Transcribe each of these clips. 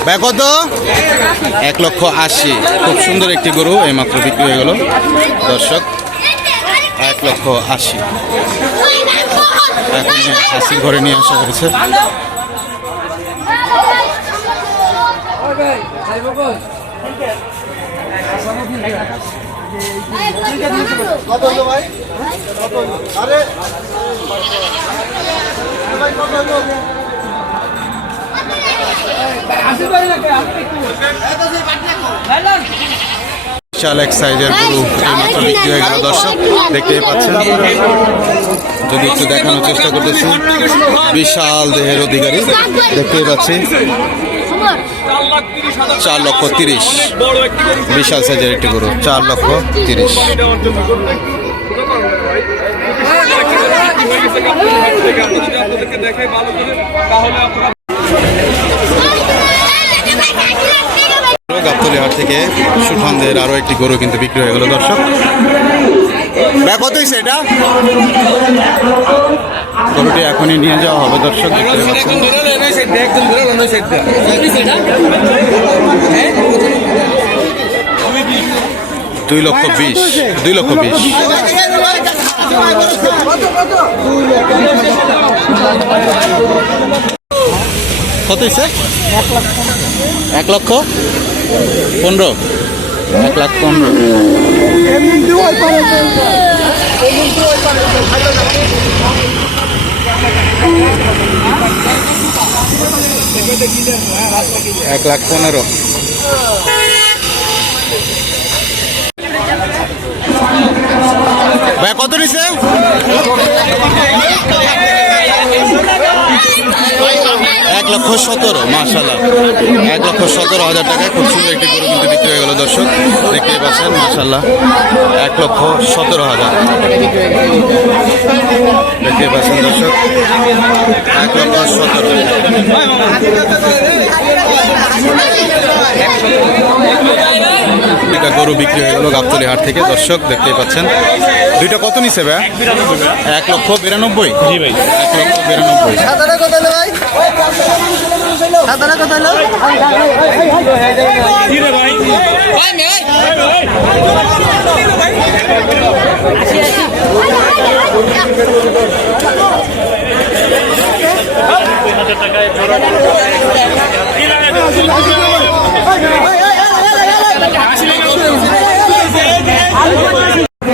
কত? এক লক্ষ আশি। খুব সুন্দর একটি গরু এইমাত্র বিক্রি হয়ে গেল। দর্শক, এক লক্ষ আশি। এখন ঘরে নিয়ে আসা হয়েছে। আরে বিশাল এক সাইজের গরু এইমাত্র বিক্রি হয়ে গেল দর্শক, দেখতেই পাচ্ছেন। যদি একটু দেখানোর চেষ্টা করতেছি, বিশাল দেহের অধিকারী, দেখতেই পাচ্ছি। চার লক্ষ তিরিশ। বিশাল সাইজের একটি গরু, চার লক্ষ তিরিশ। হাট থেকে সুঠানদের আরও একটি গরু কিন্তু বিক্রি হয়ে গেল দর্শক। কত হয়েছে এটা? গরুটি এখনই নিয়ে যাওয়া হবে দর্শক দুই লক্ষ বিশ দুই লক্ষ বিশ। কত হয়েছে এক লক্ষ। পনেরো? এক লাখ পনেরো। এক লাখ পনেরো। ভাই কত নিছে? এক লক্ষ সতেরো মার্শাল্লাহ এক লক্ষ সতেরো হাজার টাকায় খুব সুন্দর একটি গরু কিন্তু বিক্রি হয়ে গেল দর্শক। দেখতেই পাচ্ছেন মার্শাল্লাহ এক লক্ষ সতেরো হাজার। দেখতেই পাচ্ছেন দর্শক এক লক্ষ সতেরো। দুইটা গরু বিক্রি হয়ে গেল গাবতলি হাট থেকে। দর্শক দেখতেই পাচ্ছেন। দুইটা কত নিছে ভাই? এক লক্ষ বিরানব্বই। জি ভাই। এক লক্ষ বিরানব্বই। সাদাটা কত হলো?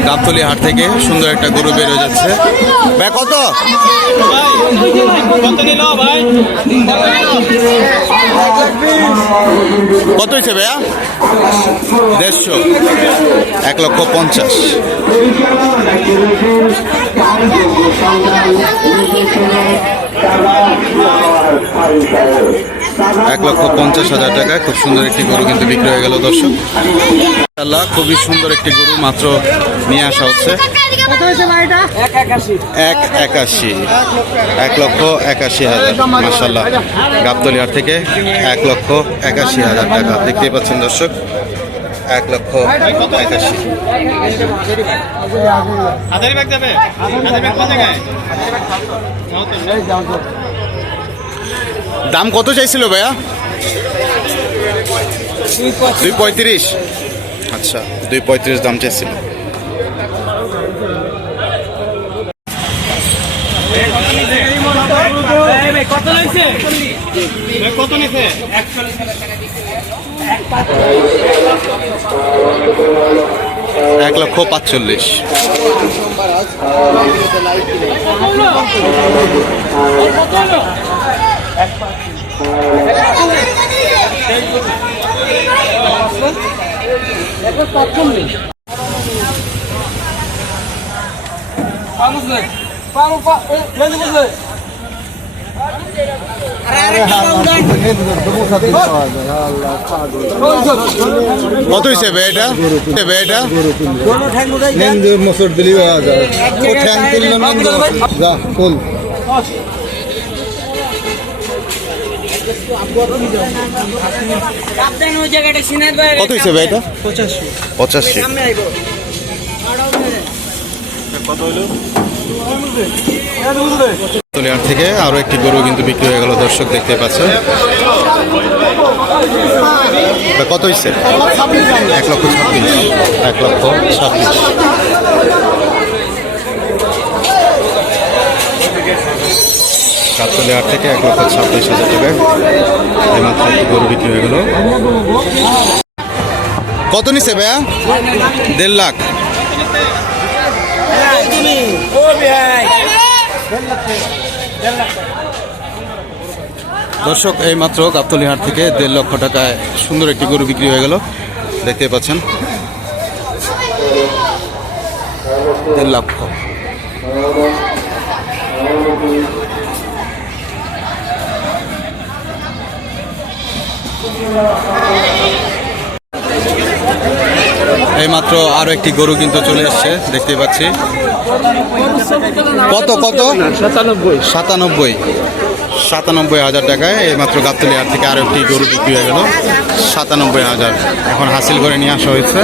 গাবতলি হাট থেকে সুন্দর একটা গরু বের হয়ে যাচ্ছে। কত? কত হয়েছে ভাইয়া? দেড়শো। এক লক্ষ পঞ্চাশ। এক লক্ষ পঞ্চাশ হাজার টাকায় খুব সুন্দর একটি গরু কিন্তু বিক্রি হয়ে গেল দর্শক। খুবই সুন্দর একটি গরু, মাত্র নিয়ে আসা হচ্ছে। এক একাশি। এক লক্ষ একাশি হাজার। মাসাল্লাহ গাবতলিহাট থেকে এক লক্ষ একাশি হাজার টাকা। দেখতেই পাচ্ছেন দর্শক এক লক্ষ একাশি। দাম কত চাইছিল ভাইয়া? দুই পঁয়ত্রিশ। আচ্ছা দুই পঁয়ত্রিশ দাম চাইছিল। কত লাগছে? কত নিছে এক লক্ষ পাঁচচল্লিশ। কত হয়েছে ভাই এটা? ভাই এটা? নেন্দু মসুর দিলি পাওয়া যায় ও ঠ্যাং তুললে নেন্দু যা ফুল। কত হয়েছে ভাই এটা? পঁচাশি। তলিয়ার থেকে আরও একটি গরু কিন্তু বিক্রি হয়ে গেল, দর্শক দেখতে পাচ্ছেন। কত হয়েছে এক লক্ষ ছাব্বিশ। এক লক্ষ ছাব্বিশ। কাতলি হাট থেকে এক লক্ষ ছাব্বিশ হাজার টাকায় এই মাত্র একটি গরু বিক্রি হয়ে গেল। কত নিছে ভাইয়া? দেড় লাখ। দর্শক, এই মাত্র গাবতলি হাট থেকে দেড় লক্ষ টাকায় সুন্দর একটি গরু বিক্রি হয়ে গেল। দেখতে পাচ্ছেন। দেড় লক্ষ। এই মাত্র আরও একটি গরু কিন্তু চলে এসছে দেখতে পাচ্ছি। কত কত? সাতানব্বই। সাতানব্বই। সাতানব্বই হাজার টাকায় এই মাত্র গাবতলি হাট থেকে আরও একটি গরু বিক্রি হয়ে গেল। সাতানব্বই হাজার এখন হাসিল করে নিয়ে আসা হয়েছে।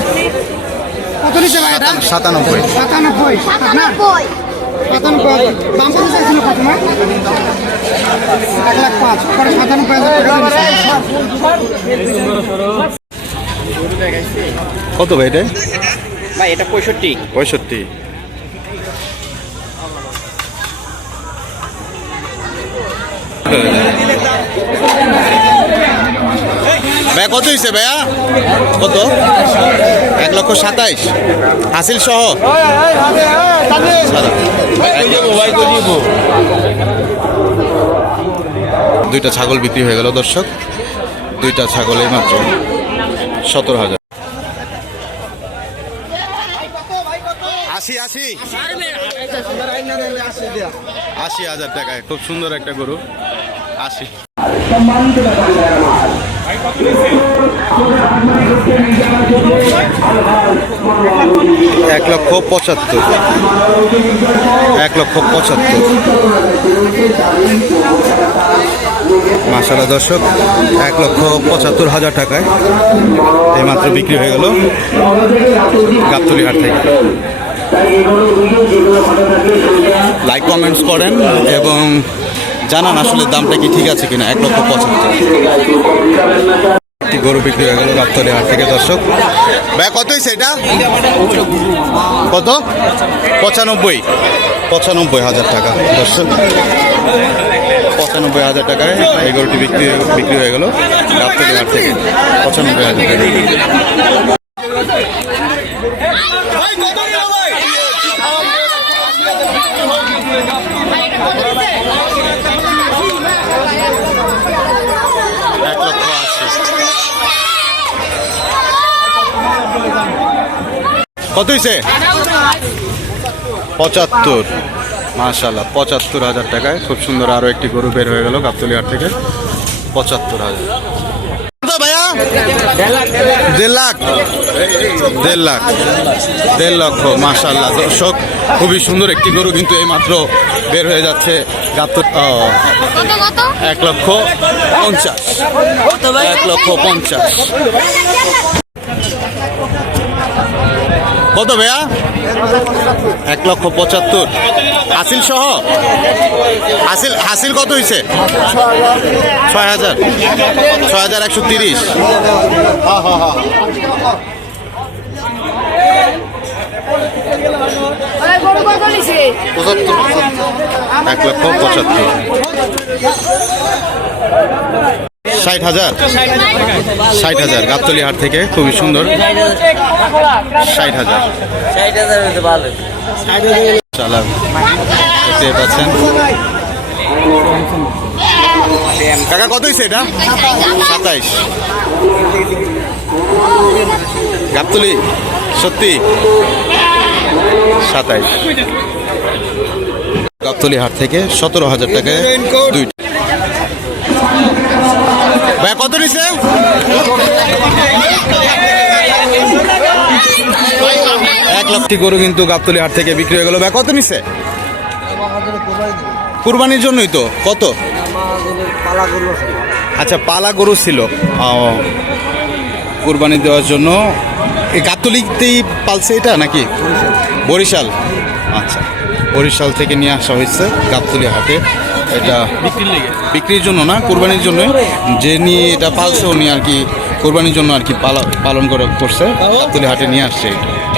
কত নিচে ভাই এটা? সাতানব্বই। সাতানব্বই। কত ভাই এটা? ভাই এটা পঁয়ষট্টি। পঁয়ষট্টি। ভাইয়া কত হয়েছে ভাইয়া? কত? এক লক্ষ সাতাইশ। হাসিল সহ। দুইটা ছাগল বিক্রি হয়ে গেল দর্শক। দুইটা ছাগল মাত্র সতেরো হাজার। আশি আশি আশি হাজার টাকায়। খুব সুন্দর একটা গরু। আশি এক লক্ষ পঁচাত্তর। এক লক্ষ পঁচাত্তর। মাসালা দর্শক, এক লক্ষ পঁচাত্তর হাজার টাকায়। এইমাত্র বিক্রি হয়ে গেল গাবতলি হাট থেকে। লাইক কমেন্টস করেন এবং জানান আসলে দামটা কি ঠিক আছে কিনা এক লক্ষ পঁচাত্তর। একটি গরু বিক্রি হয়ে গেল গাবতলি হাট থেকে দর্শক ভাই কত হয়েছে এটা? কত? পঁচানব্বই। পঁচানব্বই হাজার টাকা দর্শক। পঁচানব্বই হাজার টাকায় এই গরুটি বিক্রি বিক্রি হয়ে গেল গাবতলি হাট থেকে পঁচানব্বই হাজার টাকা। কত হয়েছে পঁচাত্তর। মাশাল্লাহ পঁচাত্তর হাজার টাকায়। খুব সুন্দর আরও একটি গরু বের হয়ে গেল গাবতলিহাট থেকে। পঁচাত্তর হাজার। দেড় লাখ। দেড় লাখ। দেড় লক্ষ মাসাল্লাহ দর্শক, খুবই সুন্দর একটি গরু কিন্তু এই মাত্র বের হয়ে যাচ্ছে। কত এক লক্ষ পঞ্চাশ। এক লক্ষ পঞ্চাশ। কত ভাইয়া? এক লক্ষ পঁচাত্তর। হাসিল সহ? হাসিল হাসিল কত হয়েছে ছয় হাজার। ছয় হাজার একশো তিরিশ। এক লক্ষ পঁচাত্তর। ষাট হাজার। ষাট হাজার গাবতলি হাট থেকে খুবই সুন্দর। ষাট হাজার। চালান দেখতে পাচ্ছেন। কাকা কত হয়েছে এটা? সাতাইশ। গাবতলি সত্যি? সাতাইশ। গাবতলি হাট থেকে সতেরো হাজার টাকায় দুইটা ভাই, কত নিছে? এক লক্ষটি গরু কিন্তু গাবতলি হাট থেকে বিক্রি হয়ে গেল। ভাই, কত নিছে? কুরবানির জন্যই তো। কত? আচ্ছা পালা গরু ছিল। কুরবানি দেওয়ার জন্য। এই গাবতলিতেই পালছে এটা নাকি? বরিশাল। আচ্ছা। বরিশাল থেকে নিয়ে আসা হয়েছে গাবতলি হাটে। এটা বিক্রির জন্য না কোরবানির জন্য। যে নিয়ে এটা পালছে উনি আর কি কোরবানির জন্য আর কি পালন করে করছে। গাবতলি হাটে নিয়ে আসছে এটা।